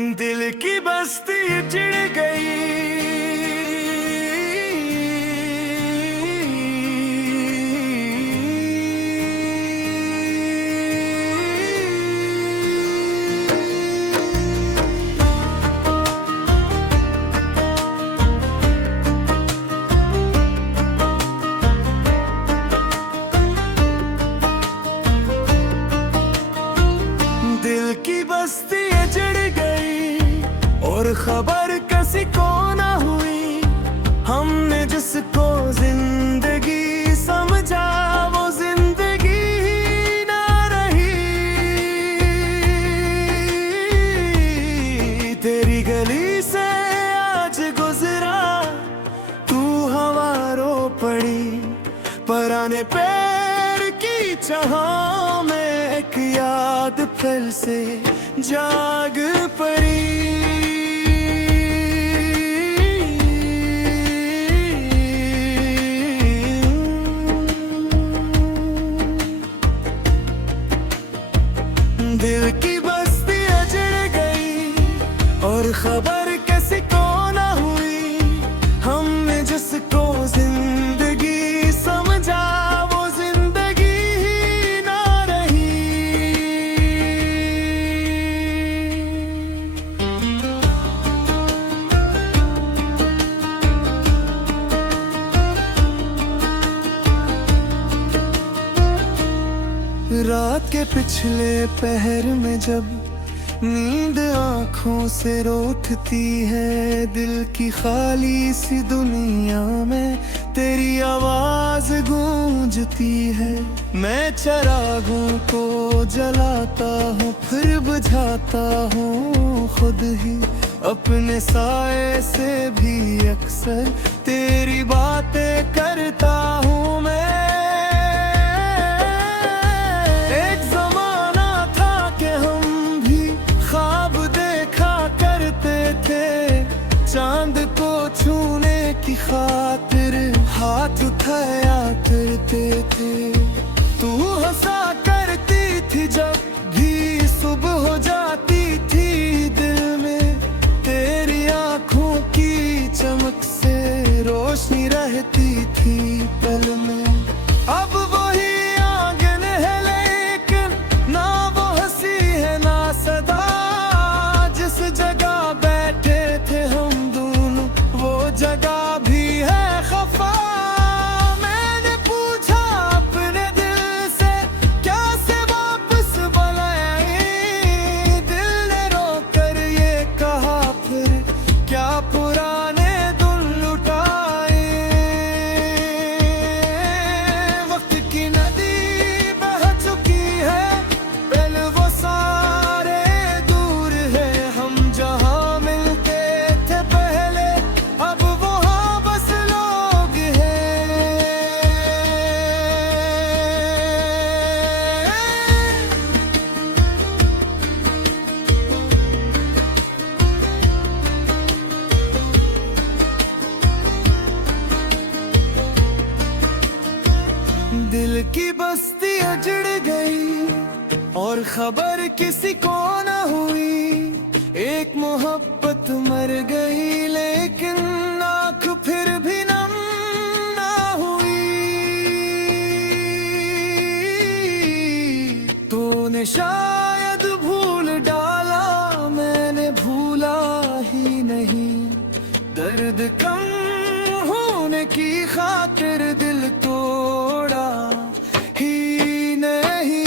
दिल की बस्ती चिढ़ गई। दिल की बस्ती चिढ़ गई और खबर किसी को ना हुई। हमने जिसको जिंदगी समझा वो जिंदगी ही ना रही। तेरी गली से आज गुजरा, तू हवारों पड़ी पराने पैर की चाह में एक याद फिर से जाग पड़ी। दिल की बस्ती अजड़ गई और खबर किसी को ना हुई। हमने जिसको जिंदगी समझा वो जिंदगी ही ना रही। रात के पिछले पहर में जब नींद आँखों से रूठती है, दिल की खाली सी दुनिया में तेरी आवाज गूंजती है। मैं चिरागों को जलाता हूँ फिर बुझाता हूँ खुद ही अपने साए से भी अक्सर तेरी बातें करता हूँ मैं। चांद को छूने की खातिर हाथ उठाया करते थे। तू हंसा करती थी जब भी सुबह हो जाती थी दिल में। तेरी आंखों की चमक से रोशनी रहती थी पल में। अब वही आंगन है लेकिन ना वो हंसी है ना सदा। जिस जगह बैठे थे हम जगह भी है खफा। मैंने पूछा अपने दिल से कैसे वापस बुलाएं। दिल ने रोकर ये कहा फिर क्या पुराने दिन लुटाए। वक्त की नदी बह चुकी है, पहले वो सारे दूर है। हम जहाँ मिलते थे पहले अब दिल की बस्ती अजड़ गई और खबर किसी को न हुई। एक मोहब्बत मर गई लेकिन आँख फिर भी नम ना हुई। तूने शायद भूल डाला, मैंने भूला ही नहीं। दर्द कम होने की खातिर दिल तोड़ा ही नहीं।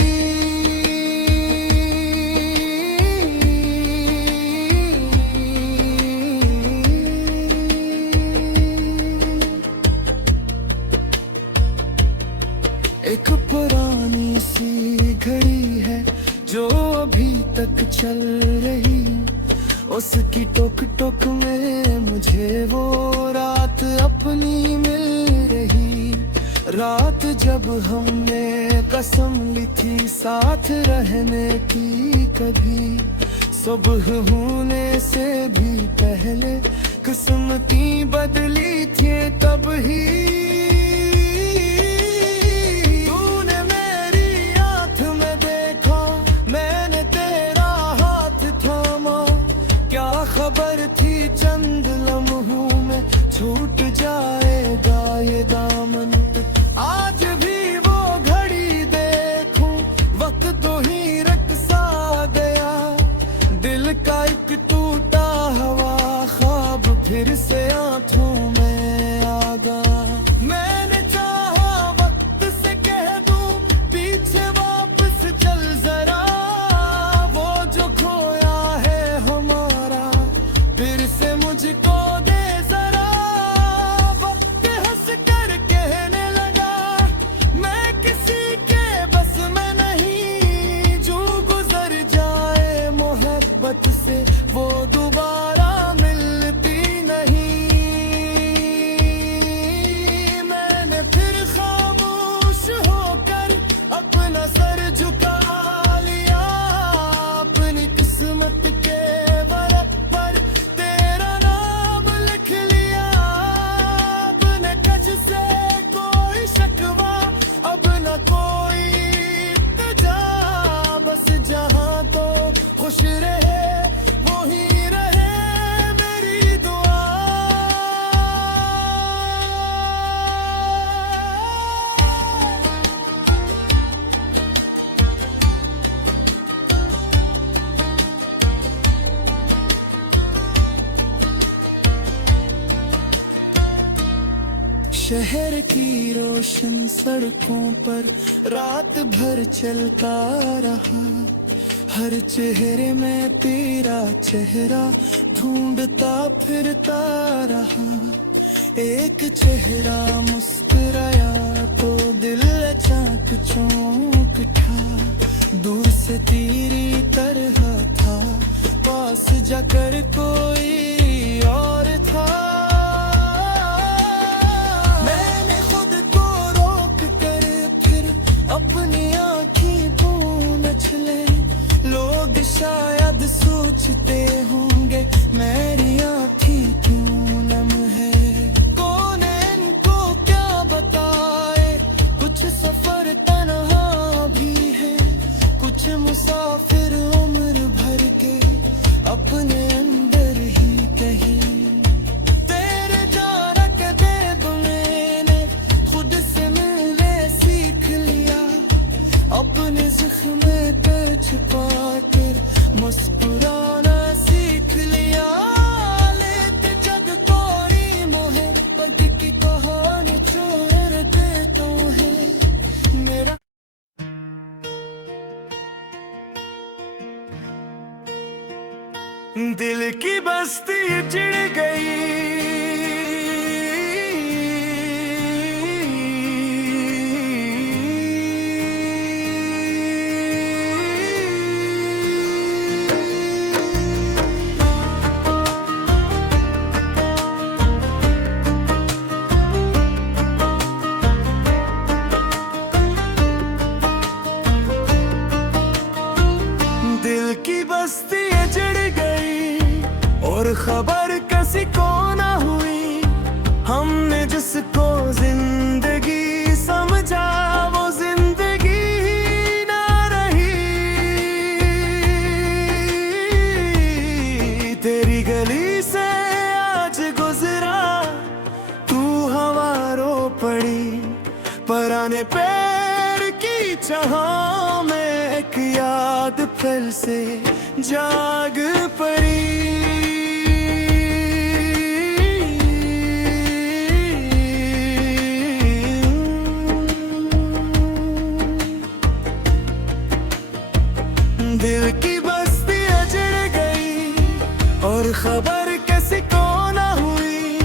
एक पुरानी सी घड़ी है जो अभी तक चल रही। उसकी टोक टोक में मुझे वो रात अपनी मिल रही। रात जब हमने कसम ली थी साथ रहने की, कभी सुबह होने से भी पहले किस्मती बदली थी तब ही। तूने मेरी आँख में देखा, मैंने तेरा हाथ थामा। शहर की रोशन सड़कों पर रात भर चलता रहा, हर चेहरे में तेरा चेहरा ढूंढता फिरता रहा। एक चेहरा मुस्कुराया तो दिल अचानक चौंक उठा, दूर से तेरी तरह था, पास जाकर कोई और था। मैंने खुद को रोक कर फिर अपनी आँखें पूछ ले, लोग शायद सोचते होंगे मेरी आँखें क्यों नम है। कौन इनको क्या बताए, कुछ सफर तन्हा भी है, कुछ मुसाफिर उम्र भर के अपने अंदर ही कहीं। तेरे जाना के दे दो मैंने खुद से मिलने सीख लिया, अपने जख्म पे छुपा कर मुस्कुराना सीख लिया। लेते जग कोरी मोहे पग की कहानी छोड़ देता है मेरा। दिल की बस्ती चिढ़ गई, दिल की बस्ती चिढ़ गई और खबर किसी को ना हुई। हमने जिसको जिंदगी समझा वो जिंदगी ना रही। तेरी गली से आज गुजरा, तू हवारों पड़ी, पुराने पेड़ की छांव में एक याद फिर से जाग पड़ी। दिल की बस्ती अजड़ गई और खबर किसी को ना हुई।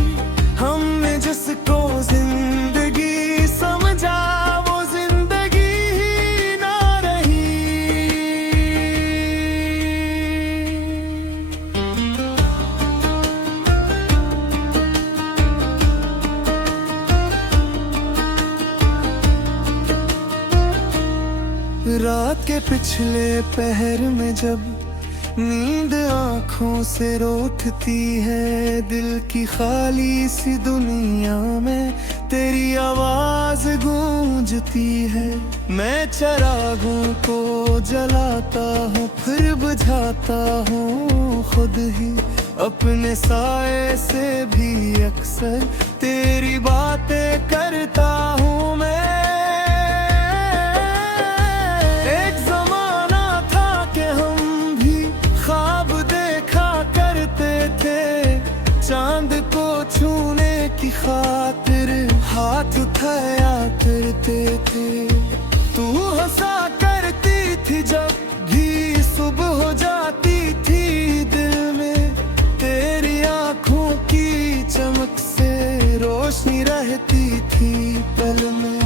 हमने जिसको जिंदगी समझा वो जिंदगी ही ना रही। रात के पिछले पहर में जब नींद आँखों से रूठती है, दिल की खाली सी दुनिया में तेरी आवाज गूंजती है। मैं चिरागों को जलाता हूँ फिर बुझाता हूँ खुद ही, अपने साए से भी अक्सर तेरी बातें करता हूँ मैं। चांद को छूने की खातिर हाथ उठाया करते थे, तू हंसा करती थी जब भी सुबह हो जाती थी दिल में। तेरी आंखों की चमक से रोशनी रहती थी पल में।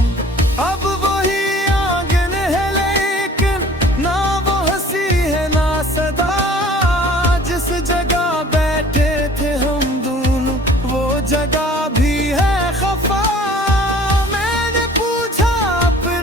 अब वही आंगन है लेकिन ना वो हंसी है ना सदा, जिस जगह बैठे थे हम जगह भी है खफा। मैंने पूछा अपने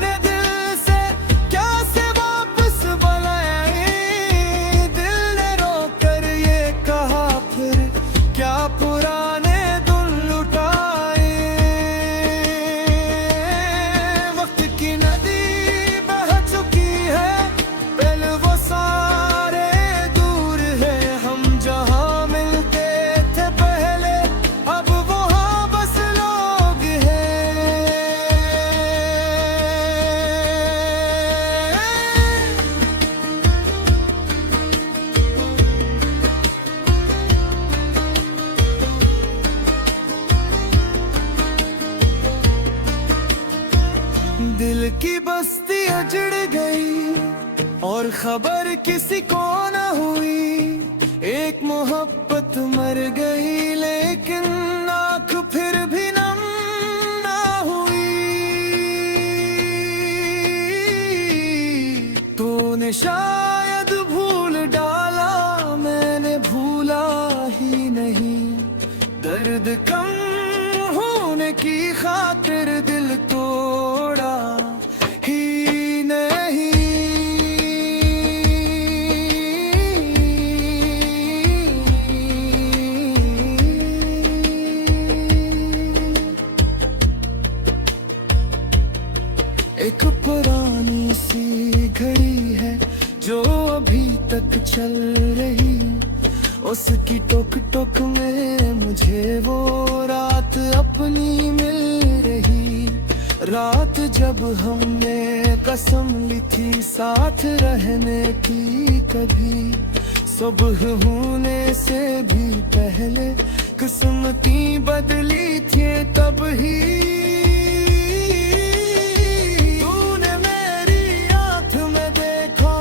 उजड़ गई और खबर किसी को न हुई। एक मोहब्बत मर गई लेकिन आँख फिर भी नम ना हुई। तूने शायद भूल डाला, मैंने भूला ही नहीं। दर्द कम होने की खातिर दिल तोड़ा ही नहीं। एक पुरानी सी घड़ी है जो अभी तक चल रही। उसकी टोक टोक में मुझे वो रात अपनी मिल रही। रात जब हमने कसम ली थी साथ रहने की, कभी सुबह होने से भी पहले किस्मती बदली थी तब ही। तूने मेरी आँख में देखा,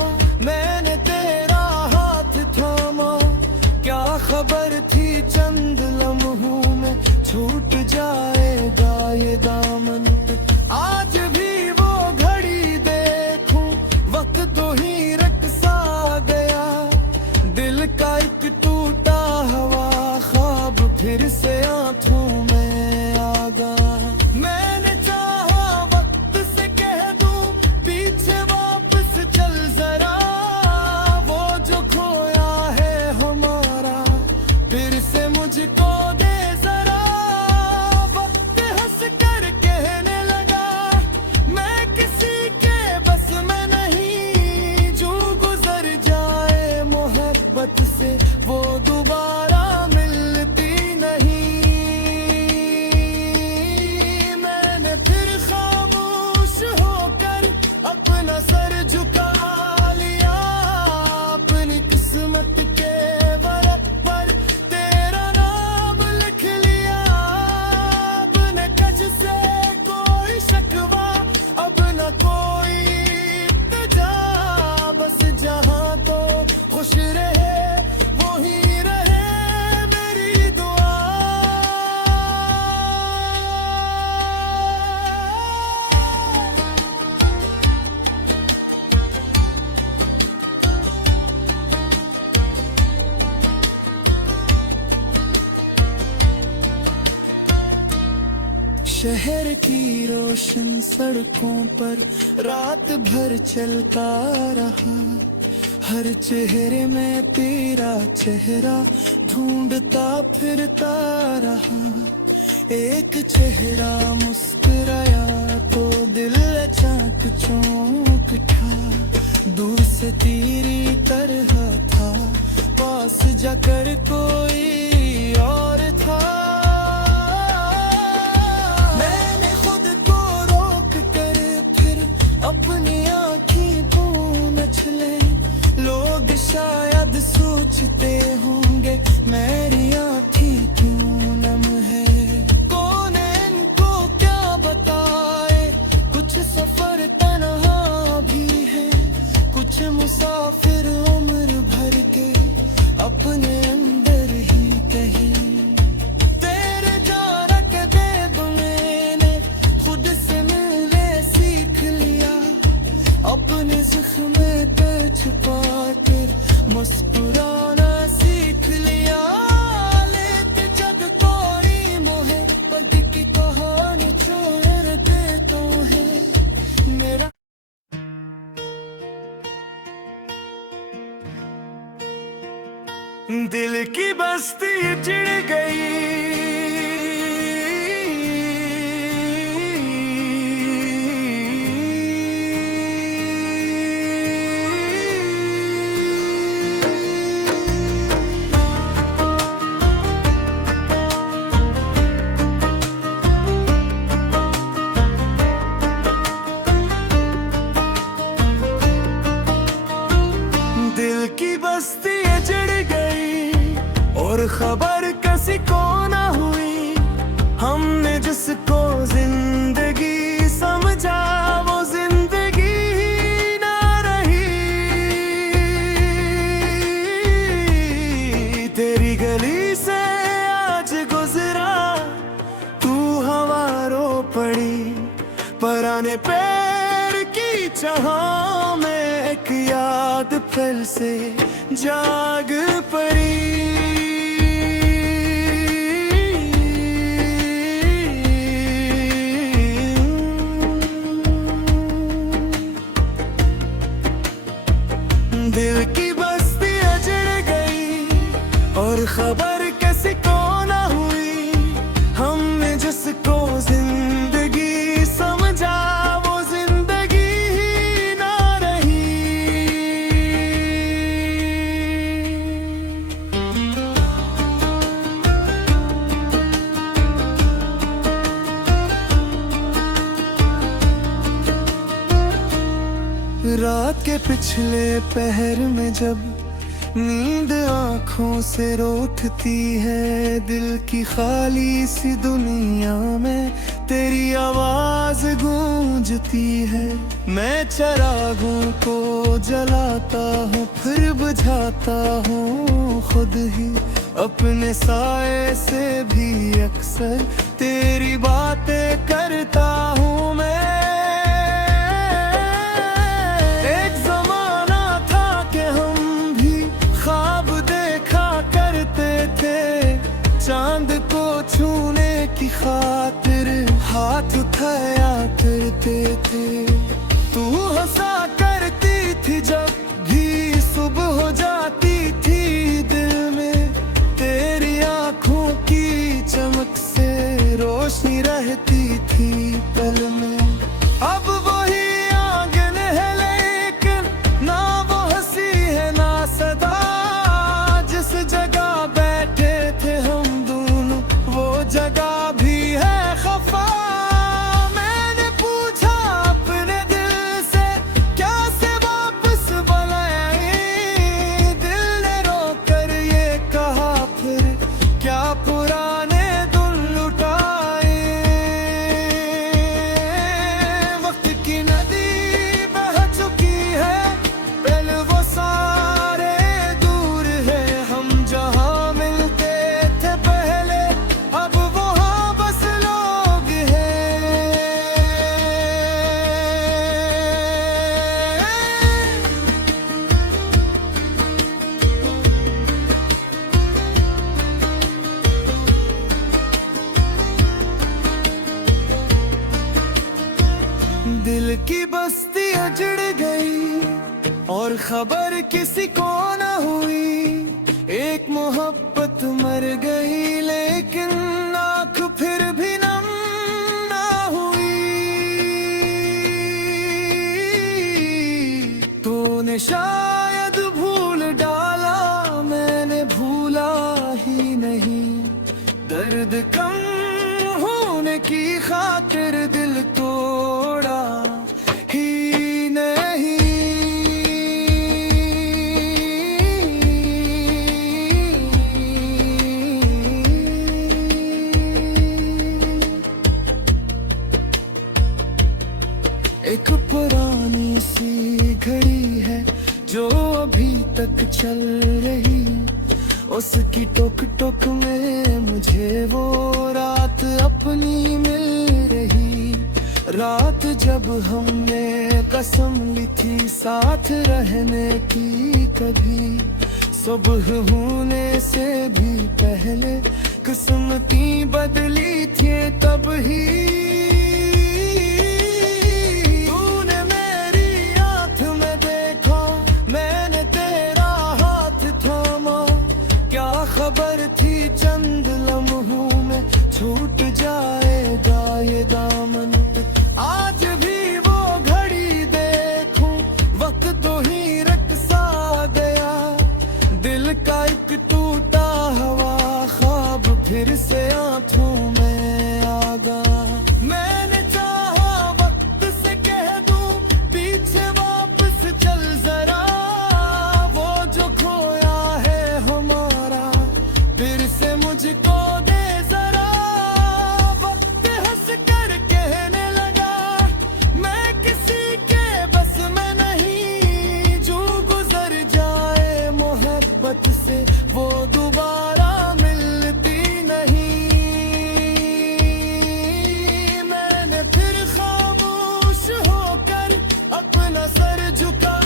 मैंने तेरा हाथ थामा। क्या खबर थी चंद लम्हों में छूट जाएगा ये दामन। आज भी वो घड़ी देखूं, वक्त दो ही रक्सा गया। दिल का एक टूटा हुआ ख्वाब फिर से आंखों में आ गया। मैंने चाहा वक्त से कह दूं पीछे वापस चल जरा। वो जो खोया है हमारा फिर से मुझको दे जरा। वक्त हंस कर कहने लगा मैं किसी के बस में नहीं। जो गुजर जाए मोहब्बत से वो दोबारा मिलती नहीं। मैंने फिर खामोश होकर अपना सर झुका लिया। अपनी किस्मत के वरक पर तेरा नाम लिख लिया। अब न कज से कोई शिकवा, अब न कोई इल्तिजा। बस जहाँ तो खुश रहे वही रहे मेरी दुआ। शहर की रोशन सड़कों पर रात भर चलता रहा। हर चेहरे में तेरा चेहरा ढूंढता फिरता रहा। एक चेहरा मुस्कुराया तो दिल अचानक चौंक उठा। दूर से तेरी तरह था, पास जाकर कोई और था। मैंने खुद को रोक कर फिर अपनी आँखें पूछ ले। लोग शायद सोचते होंगे मेरी आँखें क्यों नम है। कौन इनको क्या बताए, कुछ सफर तन्हा भी है। कुछ मुसाफिर उम्र भर के अपने अंदर ही कहीं। तेरे जारा के देव मैंने खुद से मिलने सीख लिया। अपने जख्म पे छुपा कर मुस्कुराना सीख लिया। लेके जग कोई मोहे पग की कहानी छोड़ देता है मेरा। दिल की बस्ती चिढ़ गई। दिल की बस्ती चिढ़ गई और खबर किसी को न हुई। हमने जिसको जिंदगी समझा वो जिंदगी बाद फिर से जाग पड़ी। दिल की बस्ती अजड़ गई और खबर किसी को न हुई। हमने जिसको जिंदगी समझा वो जिंदगी ही ना रही। रात के पिछले पहर में जब नींद आँखों से रोठती है, दिल की खाली सी दुनिया में तेरी आवाज गूंजती है। मैं चिरागों को जलाता हूँ फिर बुझाता हूँ खुद ही, अपने साए से भी अक्सर तेरी बातें करता हूँ मैं। चांद को छूने की खातिर हाथ उठाया करते थे। तू हंसा करती थी जब भी सुबह हो जाती थी दिल में। तेरी आंखों की चमक से रोशनी रहती थी पल में। अब वही आंगन है लेकिन ना वो हंसी है ना सदा। जिस जगह बैठे थे हम जगह भी है खफा। मैंने पूछा अपने दिल से कैसे वापस बनाए। दिल ने रोकर ये कहा फिर क्या पुराने दिन लुटाए। वक्त की नदी बह चुकी है, पहले वो सारे दूर है। हम जहाँ मिलते थे पहले अब वहाँ बस लोग हैं। दिल की बस्ती अजड़ गई और खबर किसी को न हुई। एक मोहब्बत मर गई लेकिन आँख फिर भी नम ना हुई। तूने शायद भूल डाला, मैंने भूला ही नहीं। दर्द कम होने की खातिर दिल तोड़ा ही नहीं। एक पुरानी सी घड़ी है जो अभी तक चल रही। उसकी टोक टोक में मुझे वो रात अपनी मिल रही। रात जब हमने कसम ली थी साथ रहने की, कभी सुबह होने से भी पहले किस्मती बदली थी तब ही। खबर थी चंद लम्हों में छूट जाएगा ये दामन। आज भी वो घड़ी देखूं वक्त तो ही रक्सा गया। दिल का एक टूटा हुआ ख्वाब फिर से आंखों में आ गया। मैंने चाहा वक्त से कह दूं पीछे वापस चल जरा। वो जो खोया है हमारा फिर से मुझको दे जरा। वक्त हंस कर कहने लगा मैं किसी के बस में नहीं। जो गुजर जाए मोहब्बत से वो दोबारा मिलती नहीं। मैंने फिर खामोश होकर अपना सर झुका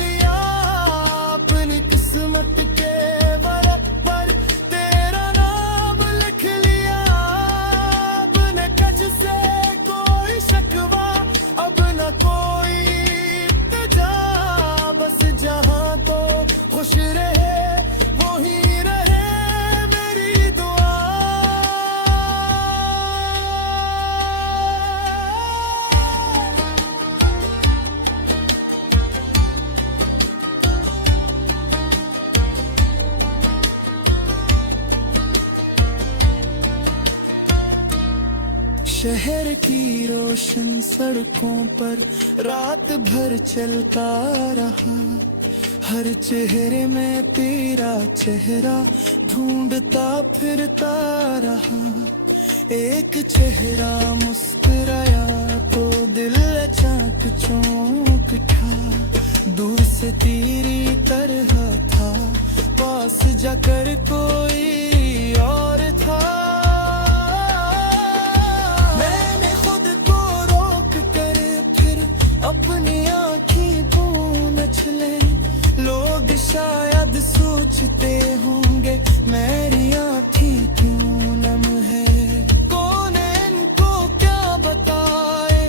लिया। शहर की रोशन सड़कों पर रात भर चलता रहा, हर चेहरे में तेरा चेहरा ढूंढता फिरता रहा। एक चेहरा मुस्कुराया तो दिल अचानक चौंक उठा, दूर से तेरी तरह था, पास जाकर कोई और था। मैंने खुद को रोक कर फिर अपनी आँखें पूछ ले, लोग शायद सोचते होंगे मेरी आँखें क्यों नम है। कौन इनको क्या बताए,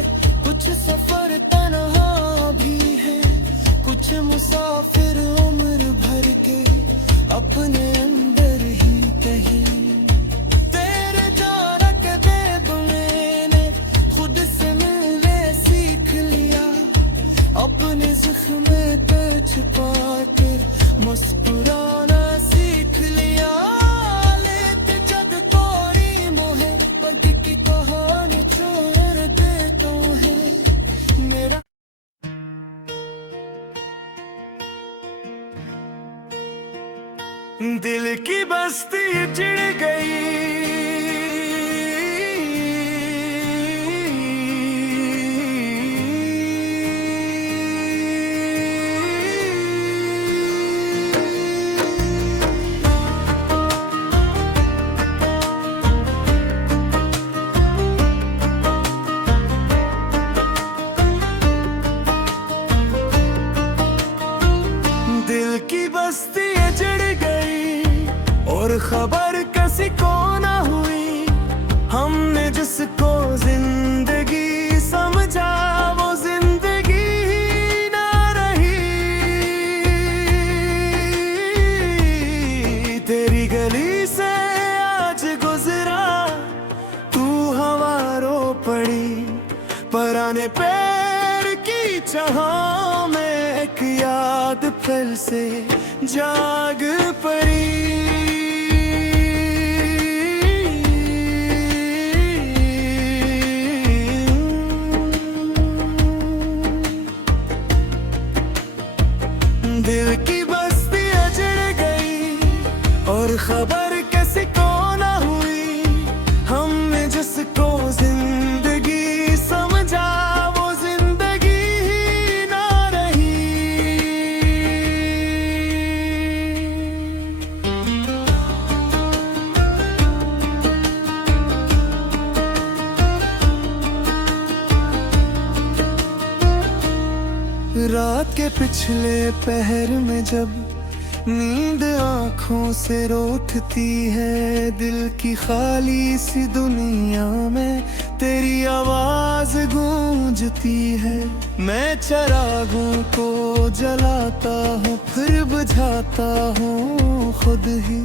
कुछ सफर तन्हा भी है, कुछ मुसाफिर उम्र भर के अपने अंदर ही कहीं। तेरे जाना के दे मैंने खुद से मिलने सीख लिया, अपने जख्म पे छुपा कर मुस्कुराना सीख लिया। लेते जग तोरी मोहे पग की कहानी छोड़ दे तो है मेरा। दिल की बस्ती चिढ़ गई, दिल की बस्ती चिढ़ गई और खबर किसी को ना हुई। हमने जिसको जिंदगी समझा वो जिंदगी ही ना रही। तेरी गली से आज गुजरा, तू हवारो पड़ी, पराने पैर की चाह में एक याद फिर से जाग पड़ी। दिल की बस्ती अजड़ गई और खबर किसी को ना हुई। हमने जिसको जिंदगी समझा वो जिंदगी ही ना रही। रात के पिछले पहर में जब नींद आँखों से रोकती है, दिल की खाली सी दुनिया में तेरी आवाज गूंजती है। मैं चिरागों को जलाता हूँ फिर बुझाता हूँ खुद ही,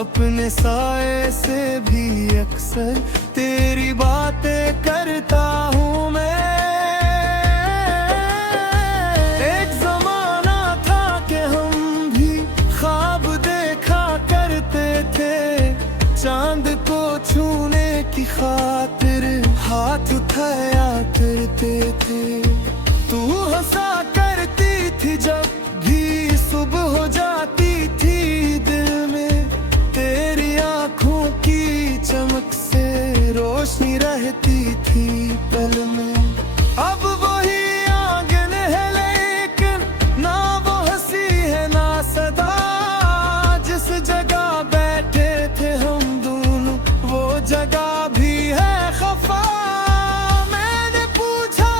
अपने साए से भी अक्सर तेरी बातें करता हूँ मैं। चांद को छूने की खातिर हाथ उठाया करते थे, तू हंसा करती थी जब भी सुबह हो जाती थी दिल में। तेरी आंखों की चमक से रोशनी रहती थी पल में। अब वही आंगन है लेकिन ना वो हंसी है ना सदा, जिस जगह बैठे थे हम जगह भी है खफा। मैंने पूछा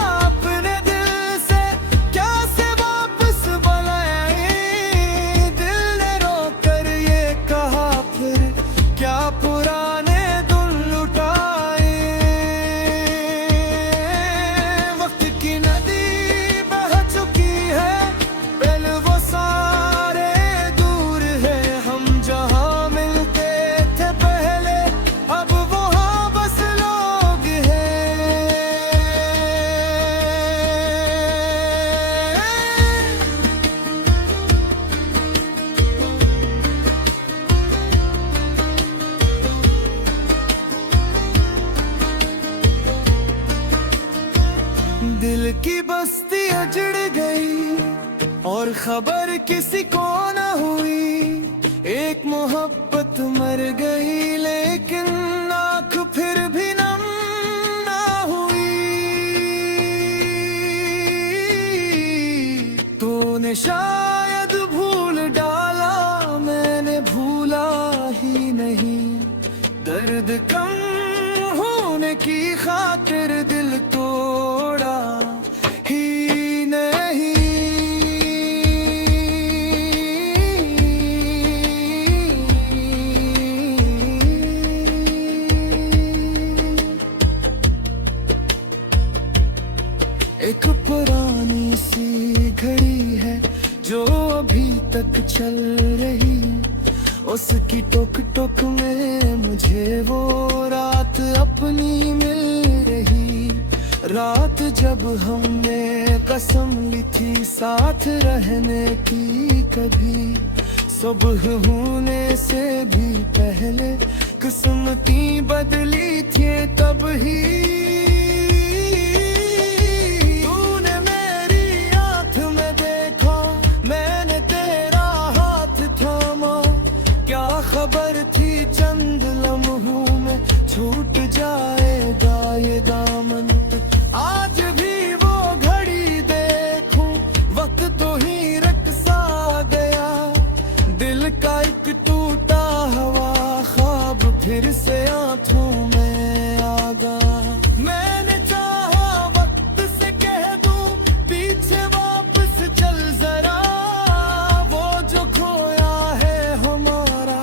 और खबर किसी को न हुई। एक मोहब्बत मर गई लेकिन आँख फिर भी नम ना हुई। तूने शायद भूल डाला, मैंने भूला ही नहीं। दर्द कम होने की खातिर दिल तोड़ा ही नहीं। एक पुरानी सी घड़ी है जो अभी तक चल रही। उसकी टोक टोक में मुझे वो रात अपनी मिल रही। रात जब हमने कसम ली थी साथ रहने की, कभी सुबह होने से भी पहले किस्मती बदली थी तब ही। खबर थी चंद लम्हों में छूट जाएगा ये दामन। आज भी वो घड़ी देखूं, वक्त तो ही रक्सा गया। दिल का एक टूटा हुआ ख्वाब फिर से आंखों में आ गया। मैंने चाहा वक्त से कह दूं पीछे वापस चल जरा। वो जो खोया है हमारा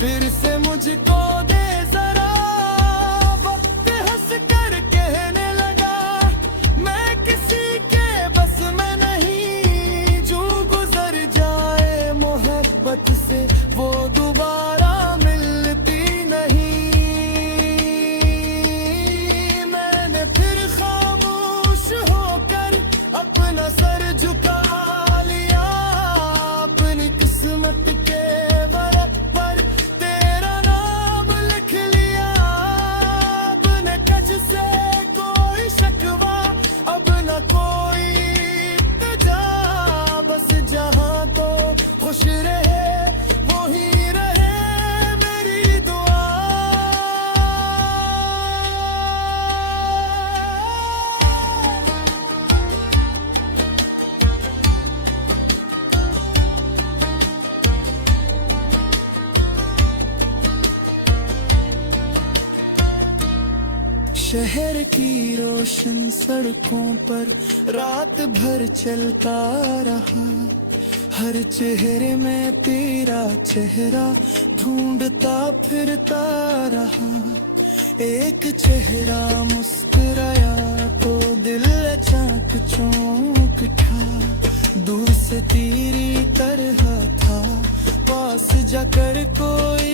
फिर से मुझको दे जरा। वक्त हंस कर कहने लगा मैं किसी के बस में नहीं। जो गुजर जाए मोहब्बत से वो दोबारा मिलती नहीं। मैंने फिर खामोश होकर अपना सर झुका लिया। अपनी किस्मत के वरक पर से कोई शिकवा अब न कोई तजा। बस जहां तो खुश रहे वही रहे मेरी दुआ। शहर की रोशन सड़कों पर रात भर चलता रहा। हर चेहरे में तेरा चेहरा ढूंढता फिरता रहा। एक चेहरा मुस्कुराया तो दिल अचानक चौंक उठा। दूर से तेरी तरह था, पास जाकर कोई